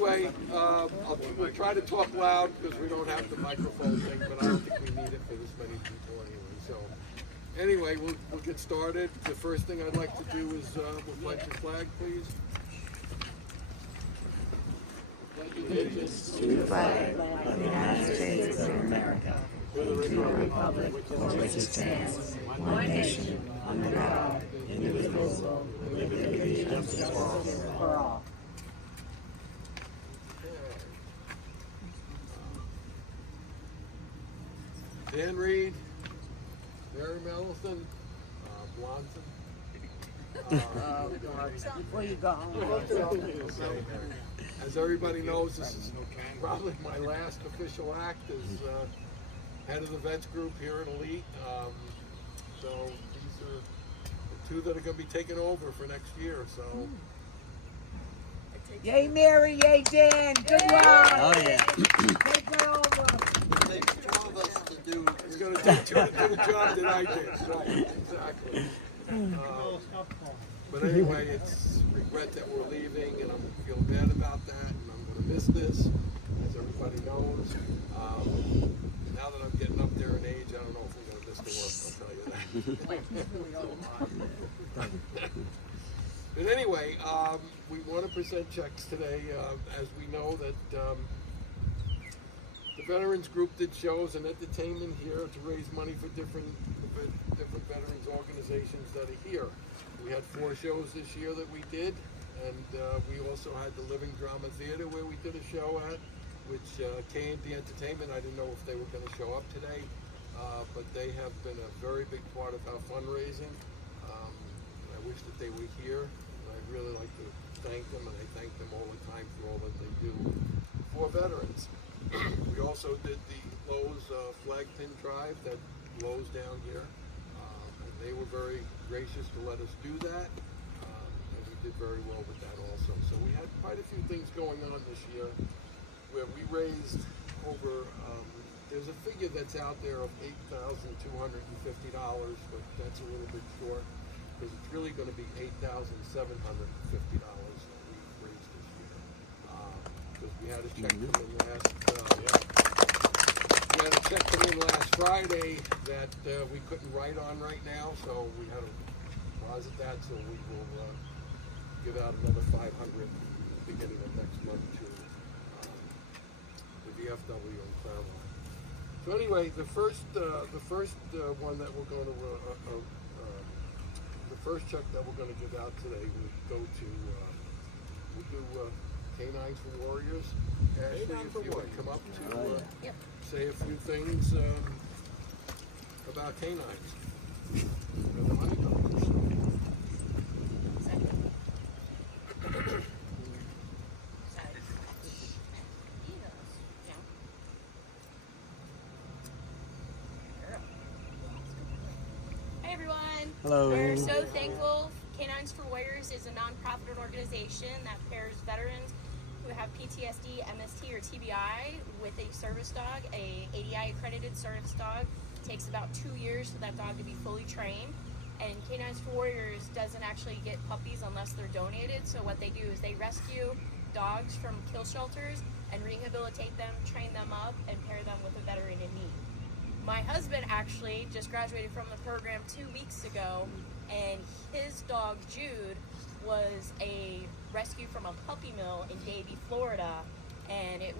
anyway, we'll try to talk loud because we don't have the microphone thing, but I don't think we need it for this many people anyway. So, anyway, we'll get started. The first thing I'd like to do is we'll pledge the flag, please. Allegiance to the flag of the United States of America, to the republic for which it stands, one nation, under God, indivisible, with liberty and justice for all. Dan Reed, Mary Mellison, Blonson. Before you go home. Okay. As everybody knows, this is probably my last official act as head of the vets group here at Elite. So these are the two that are going to be taking over for next year. So. Yay, Mary, yay, Dan. Good luck. Oh, yeah. Take it over. It's going to take two to do the job that I did. Right, exactly. But anyway, it's regret that we're leaving, and I'm feeling bad about that, and I'm going to miss this, as everybody knows. Now that I'm getting up there in age, I don't know if I'm going to miss the work, I'll tell you that. But anyway, we want to present checks today, as we know that the Veterans Group did shows and entertainment here to raise money for different veterans organizations that are here. We had 4 shows this year that we did, and we also had the Living Drama Theater where we did a show at, which K&D Entertainment, I didn't know if they were going to show up today, but they have been a very big part of our fundraising. I wish that they were here, and I'd really like to thank them, and I thank them all the time for all that they do for veterans. We also did the Lowe's Flag Pin Drive that Lowe's down here. And they were very gracious to let us do that, and we did very well with that also. So we had quite a few things going on this year where we raised over, there's a figure that's out there of $8,250, but that's a little bit short because it's really going to be $8,750 that we raised this year. Because we had a check come in we had a check come in last Friday that we couldn't write on right now, so we had to deposit that, so we will give out another $500 beginning of next month to the VFW in Claremont. So anyway, the first one that we're going to, the first check that we're going to give out today would go to, we'll do Canines for Warriors. Ashley, if you would come up to say a few things about canines. Where the money comes from. Hi everyone. Hello. We're so thankful. Canines for Warriors is a non-profit organization that pairs veterans who have PTSD, MST, or TBI with a service dog, a ADI accredited service dog. It takes about 2 years for that dog to be fully trained. And Canines for Warriors doesn't actually get puppies unless they're donated. So what they do is they rescue dogs from kill shelters and rehabilitate them, train them up, and pair them with a veteran in need. My husband actually just graduated from the program 2 weeks ago, and his dog Jude was a rescue from a puppy mill in Davie, Florida, and he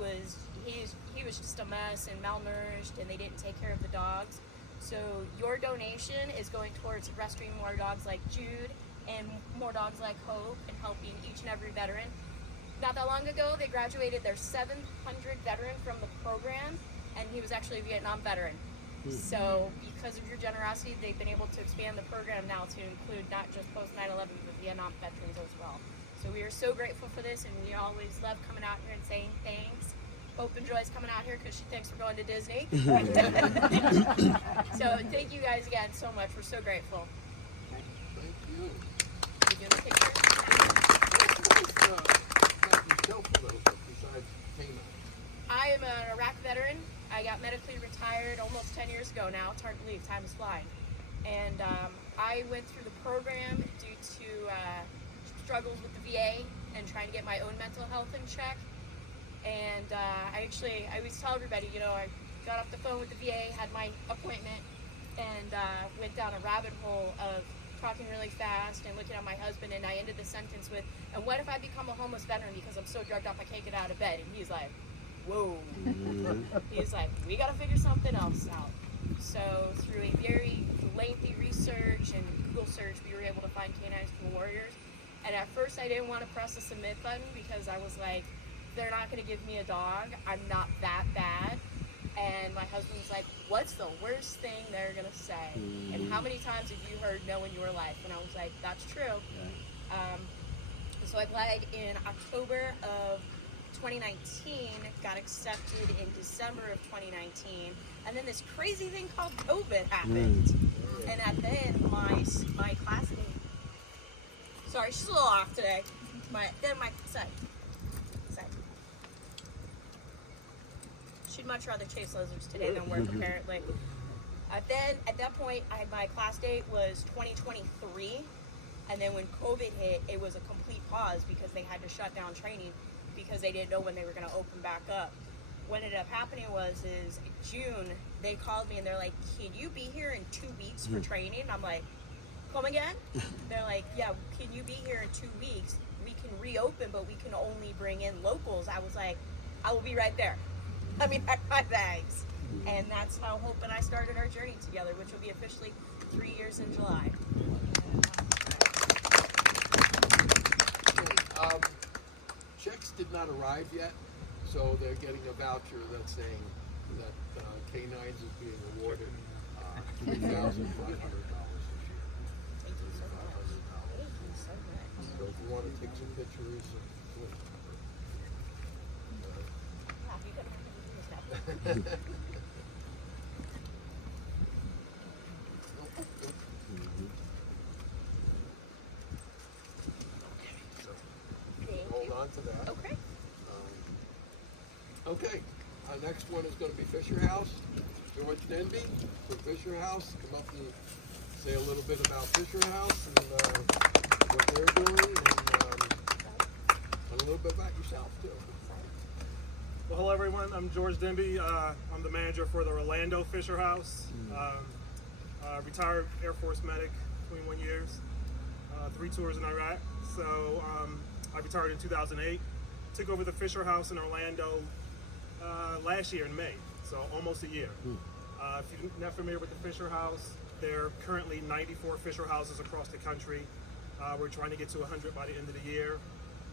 was just a mess and malnourished, and they didn't take care of the dogs. So your donation is going towards rescuing more dogs like Jude and more dogs like Hope, and helping each and every veteran. Not that long ago, they graduated their 700th veteran from the program, and he was actually a Vietnam veteran. So because of your generosity, they've been able to expand the program now to include not just post 9/11, but Vietnam veterans as well. So we are so grateful for this, and we always love coming out here and saying thanks. Hope enjoys coming out here because she thinks we're going to Disney. So thank you guys again so much. We're so grateful. Thank you. You gonna take care? Besides canines. I am an Iraq veteran. I got medically retired almost 10 years ago now. It's hard to believe, time is flying. And I went through the program due to struggles with the VA and trying to get my own mental health in check. And I always tell everybody, you know, I got off the phone with the VA, had my appointment, and went down a rabbit hole of talking really fast and looking at my husband, and I ended the sentence with, and what if I become a homeless veteran because I'm so drugged up I can't get out of bed? And he's like, whoa. He's like, we gotta figure something else out. So through a very lengthy research and Google search, we were able to find Canines for Warriors. And at first I didn't want to press the submit button because I was like, they're not gonna give me a dog, I'm not that bad. And my husband was like, what's the worst thing they're gonna say? And how many times have you heard no in your life? And I was like, that's true. So I applied in October of 2019, got accepted in December of 2019, and then this crazy thing called COVID happened. And at then my classmate, sorry, she's a little off today. My son. She'd much rather chase lizards today than work, apparently. Then, at that point, my class date was 2023, and then when COVID hit, it was a complete pause because they had to shut down training because they didn't know when they were going to open back up. What ended up happening is June, they called me and they're like, can you be here in 2 weeks for training? I'm like, come again? They're like, yeah, can you be here in 2 weeks? We can reopen, but we can only bring in locals. I was like, I will be right there. Let me pack my bags. And that's how Hope and I started our journey together, which will be officially 3 years in July. Checks did not arrive yet, so they're getting a voucher that's saying that K9s is being awarded $3,500 this year. Thank you so much. Thank you so much. So if you want to take some pictures, Yeah, you got to do this now. hold on to that. Okay. Okay, our next one is going to be Fisher House. George Denby from Fisher House. Come up and say a little bit about Fisher House and what they're doing, and a little bit about yourself too. Well, hello everyone. I'm George Denby. I'm the manager for the Orlando Fisher House. Retired Air Force medic, 21 years, 3 tours in Iraq. So I retired in 2008. Took over the Fisher House in Orlando last year in May, so almost a year. If you're not familiar with the Fisher House, there are currently 94 Fisher Houses across the country. We're trying to get to 100 by the end of the year.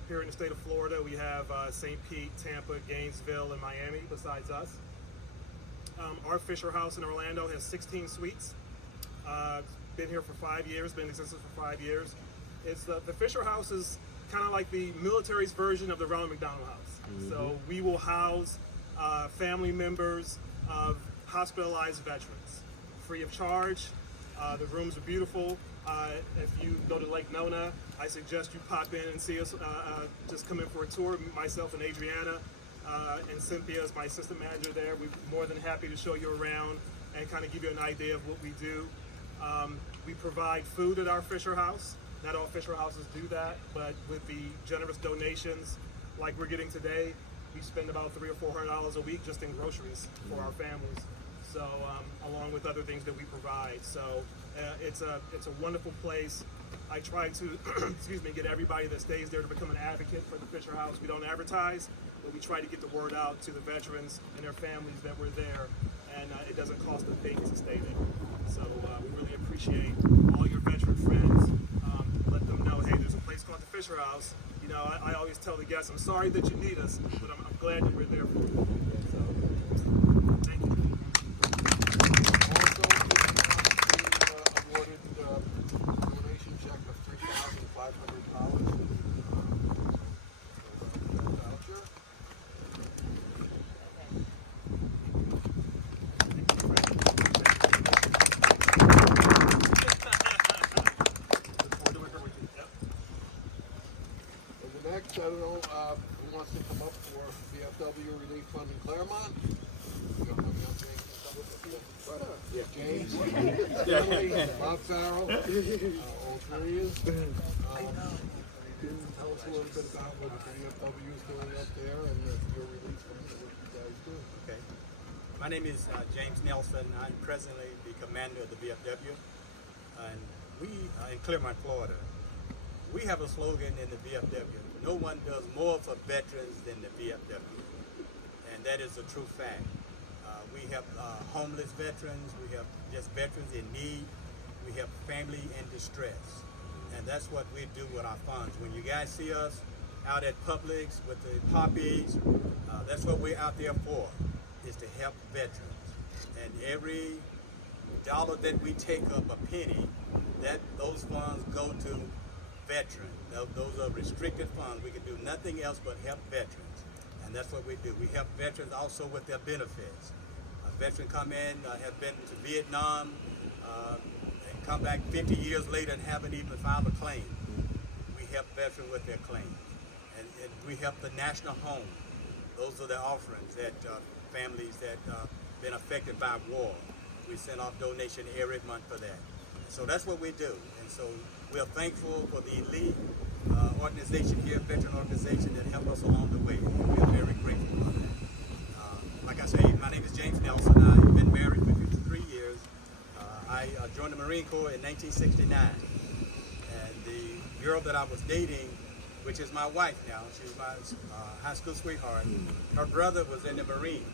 Here in the state of Florida, we have St. Pete, Tampa, Gainesville, and Miami besides us. Our Fisher House in Orlando has 16 suites. Been here for 5 years, been in existence for 5 years. It's the Fisher House is kind of like the military's version of the Ronald McDonald House. So we will house family members of hospitalized veterans, free of charge. The rooms are beautiful. If you go to Lake Nona, I suggest you pop in and see us. Just come in for a tour. Myself and Adriana and Cynthia is my assistant manager there. We're more than happy to show you around and kind of give you an idea of what we do. We provide food at our Fisher House. Not all Fisher Houses do that, but with the generous donations like we're getting today, we spend about $300 or $400 a week just in groceries for our families. So along with other things that we provide. So it's a wonderful place. I try to get everybody that stays there to become an advocate for the Fisher House. We don't advertise, but we try to get the word out to the veterans and their families that we're there, and it doesn't cost a thing to stay there. So we really appreciate all your veteran friends. Let them know, hey, there's a place called the Fisher House. You know, I always tell the guests, I'm sorry that you need us, but I'm glad that we're there for you. So, thank you. Also, awarded donation check of $3,500. Voucher. And the next, I don't know who wants to come up for VFW Relief Fund in Claremont. James, Bob Farrell, all three is. Tell us a little bit about what the VFW is doing up there and your My name is James Nelson. I'm presently the commander of the VFW, and we in Clearmont, Florida. We have a slogan in the VFW: "No one does more for veterans than the VFW," and that is a true fact. We have homeless veterans. We have just veterans in need. We have family in distress, and that's what we do with our funds. When you guys see us out at Publix with the poppies, that's what we're out there for, is to help veterans. And every dollar that we take up, a penny, those funds go to veterans. Those are restricted funds. We can do nothing else but help veterans, and that's what we do. We help veterans also with their benefits. A veteran come in, have been to Vietnam, and come back 50 years later and haven't even filed a claim. We help veterans with their claims. And we help the National Home. Those are the offerings that families that been affected by war. We send off donation every month for that. So that's what we do. And so we're thankful for the elite organization here, veteran organization, that helped us along the way. We're very grateful for that. Like I say, my name is James Nelson. I've been married for 53 years. I joined the Marine Corps in 1969. And the girl that I was dating, which is my wife now, she's my high school sweetheart, her brother was in the Marines.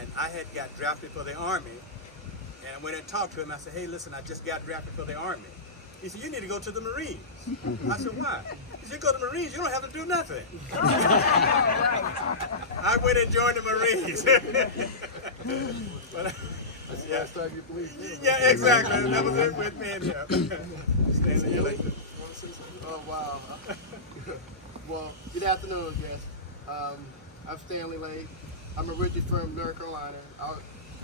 And I had got drafted for the Army. And I went and talked to him. I said, "Hey, listen, I just got drafted for the Army." He said, "You need to go to the Marines." I said, "Why?" He said, "You go to the Marines, you don't have to do nothing." I went and joined the Marines. But, That's the last time you believed me. yeah, exactly. That was it with me and him. Stanley, you like to- Oh, wow. Well, good afternoon, guys. I'm Stanley Lake. I'm originally from North Carolina. I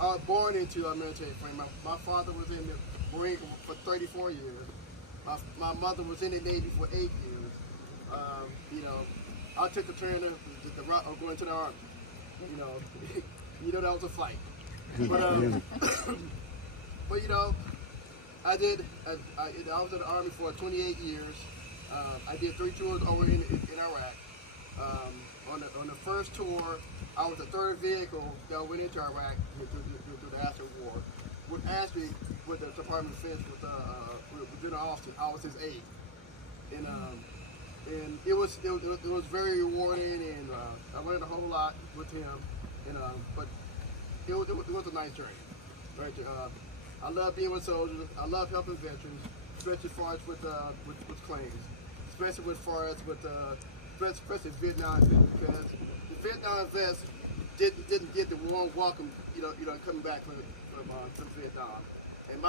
was born into a military family. My father was in the Marine Corps for 34 years. My mother was in the Navy for 8 years. You know, I took a turn of going to the Army. You know that was a flight. But, but you know, I was in the Army for 28 years. I did 3 tours over in Iraq. On the first tour, I was the 3rd vehicle that went into Iraq through the after war. With the Department of Defense with General Austin, I was his aide, and it was very rewarding, and I learned a whole lot with him, but it was a nice journey. Right there. I love being with soldiers. I love helping veterans, especially as far as with claims, especially especially Vietnam vets, because the Vietnam vets didn't get the warm welcome, coming back from Vietnam. And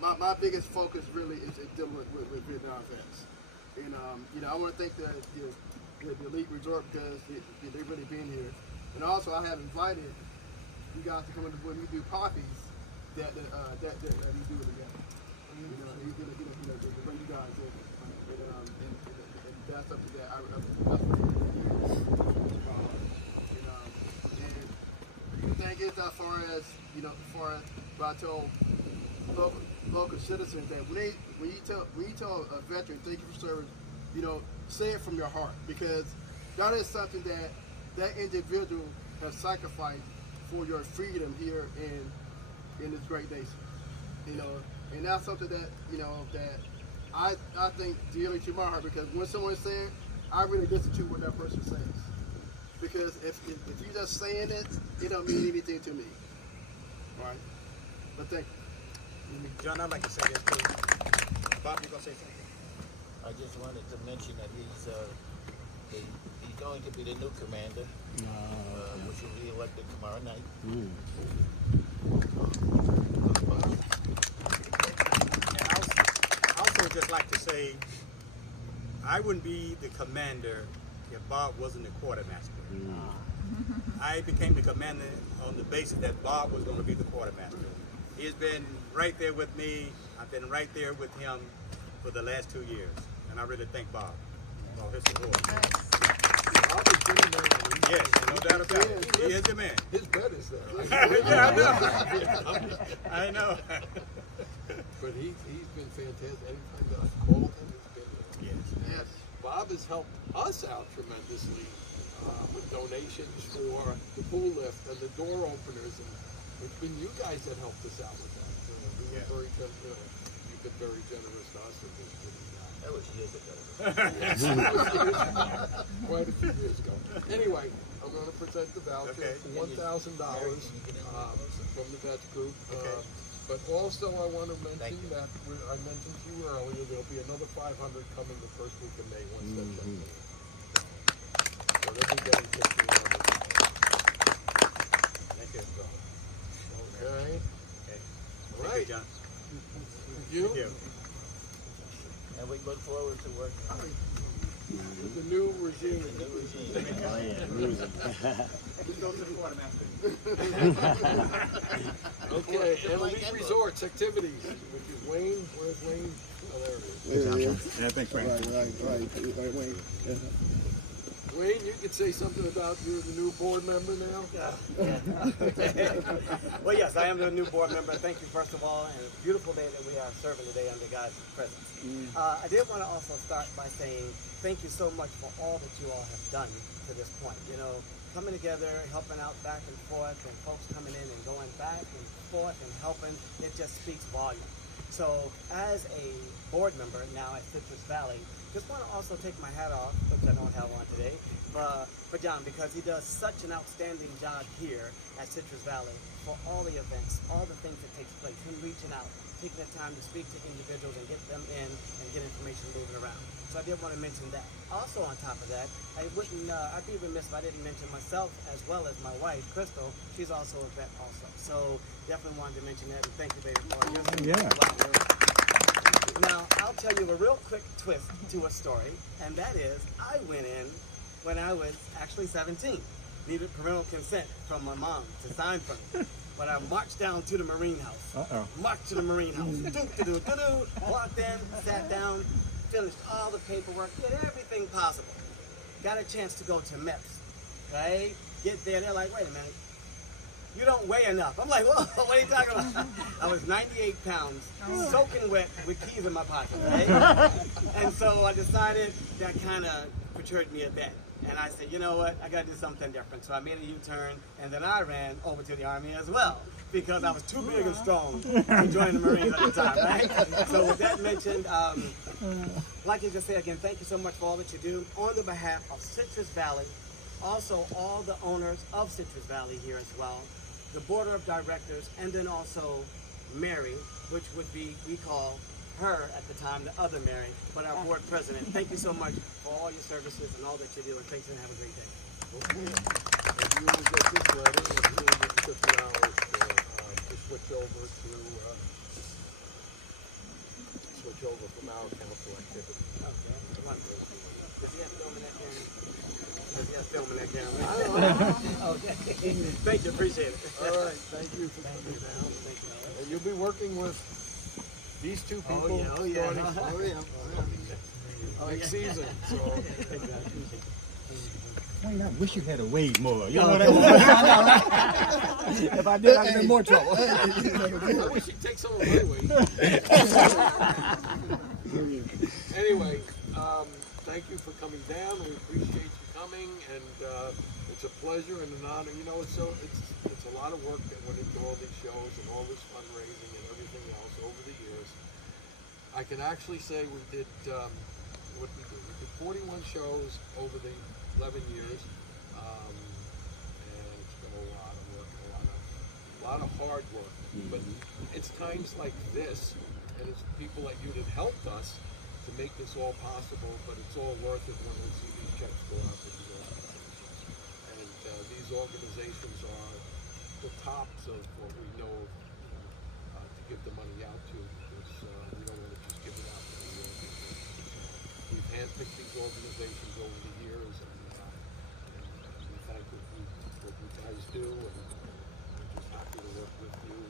my biggest focus really is dealing with Vietnam vets. And I want to thank the Elite Resort because they've really been here. And also I have invited you guys to come in when we do poppies that we do it together. To bring you guys in. And that's something that I and the thing is, as far as what I told local citizens, that when you tell a veteran thank you for service, say it from your heart, because that is something that individual has sacrificed for your freedom here in this great nation. And that's something that that I think dearly to my heart, because when someone says it, I really listen to what that person says. Because if you're just saying it, it don't mean anything to me. All right? But thank you. John, I'd like to say this too. Bob, you gonna say something? I just wanted to mention that he's going to be the new commander, which will be elected tomorrow night. And I also just like to say, I wouldn't be the commander if Bob wasn't the quartermaster. I became the commander on the basis that Bob was going to be the quartermaster. He's been right there with me. I've been right there with him for the last 2 years, and I really thank Bob for his support. Bob has been a man. Yes, no doubt about it. He is the man. His bed is there. Yeah, I know. I know. But he's been fantastic. Anytime that I've called him, he's been there. Yes. Yes. Bob has helped us out tremendously with donations for the pool lift and the door openers, and it's been you guys that helped us out with that. We were very, you've been very generous to us with this. That was years ago. Quite a few years ago. Anyway, I'm going to present the voucher Okay. for $1,000 from the Vets Group. Okay. But also, I want to mention Thank you. that I mentioned to you earlier, there'll be another 500 coming the first week of May once that's done. So they'll be getting 1,500. Thank you. Okay. Okay. All Thank right. you, John. Thank you. Thank you. And we look forward to working With the new regime. with the new regime. Oh, yeah, Okay, and Elite Resorts activities, which is Wayne. Where's Wayne? Oh, there it is. Yeah, thanks, Frank. Right, Wayne. Yeah. Wayne, you could say something about you're the new board member now. Well, yes, I am the new board member. Thank you, first of all, and it's a beautiful day that we are serving today under God's presence. I did want to also start by saying thank you so much for all that you all have done to this point. You know, coming together, helping out back and forth, and folks coming in and going back and forth and helping, it just speaks volume. So, as a board member now at Citrus Valley, just want to also take my hat off, which I don't have on today, for John, because he does such an outstanding job here at Citrus Valley for all the events, all the things that takes place, him reaching out, taking the time to speak to individuals and get them in and get information moving around. So I did want to mention that. Also on top of that, I'd be remiss if I didn't mention myself as well as my wife, Crystal. She's also a vet also. So definitely wanted to mention that, and thank you, baby, for your Now, I'll tell you a real quick twist to a story, and that is I went in when I was actually 17. Needed parental consent from my mom to sign for me. But I marched down to the Marine House. Marched to the Marine House. Walked in, sat down, finished all the paperwork, did everything possible. Got a chance to go to MEPS, right? Get there, they're like, wait a minute. You don't weigh enough. I'm like, whoa, what are you talking about? I was 98 pounds, soaking wet with keys in my pocket, right? And so I decided that kind of perturbed me a bit. And I said, you know what, I got to do something different. So I made a U-turn, and then I ran over to the Army as well, because I was too big and strong to join the Marines at the time, right? So with that mentioned, I'd like to just say again, thank you so much for all that you do on the behalf of Citrus Valley, also all the owners of Citrus Valley here as well, the board of directors, and then also Mary, which would be, we call her at the time, the other Mary, but our board president. Thank you so much for all your services and all that you do, and thanks and have a great day. Okay. And you will get this letter in $250 to switch over from our council activity. Okay. Does he have film in that camera? Does he have film in that camera? Okay. Thank you, appreciate it. All right, thank you for coming down. Thank you. And you'll be working with these two people starting next season. So I wish you had a wave more. You know know that? If I did, I'd I'd be be more trouble. I wish you'd take some of my weight. Anyway, thank you for coming down. We appreciate you coming, and it's a pleasure and an honor. You know, it's a lot of work that went into all these shows and all this fundraising and everything else over the years. I can actually say we did what we did. We did 41 shows over the 11 years, and it's been a lot of work, a lot of hard work. But it's times like this, and it's people like you that helped us to make this all possible. But it's all worth it when we see these checks go out to these organizations. And these organizations are the tops of what we know to give the money out to, because we don't want to just give it out to the organizations. We've handpicked these organizations over the years, and we thank what you guys do, and we're just happy to work with you.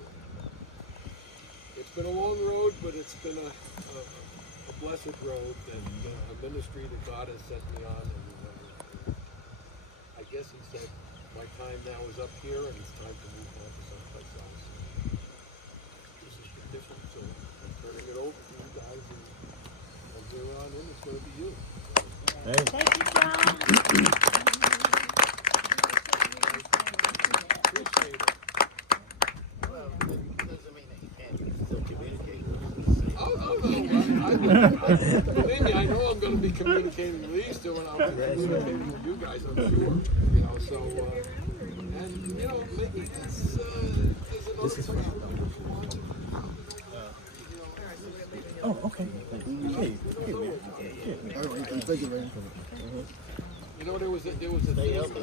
It's been a long road, but it's been a blessed road, and a ministry that God has set me on. And I guess He said my time now is up here, and it's time to move on to someplace else. This is different, so I'm turning it over to you guys, and from here on in, it's going to be you. Thank you, John. appreciate it. Well, it doesn't mean that you can't still communicate. Believe me, I know I'm going to be communicating with these two, and I'll be communicating with you guys, I'm sure. You know, so, and, you know, maybe there's another Oh, okay. Hey, You know, there was a They help.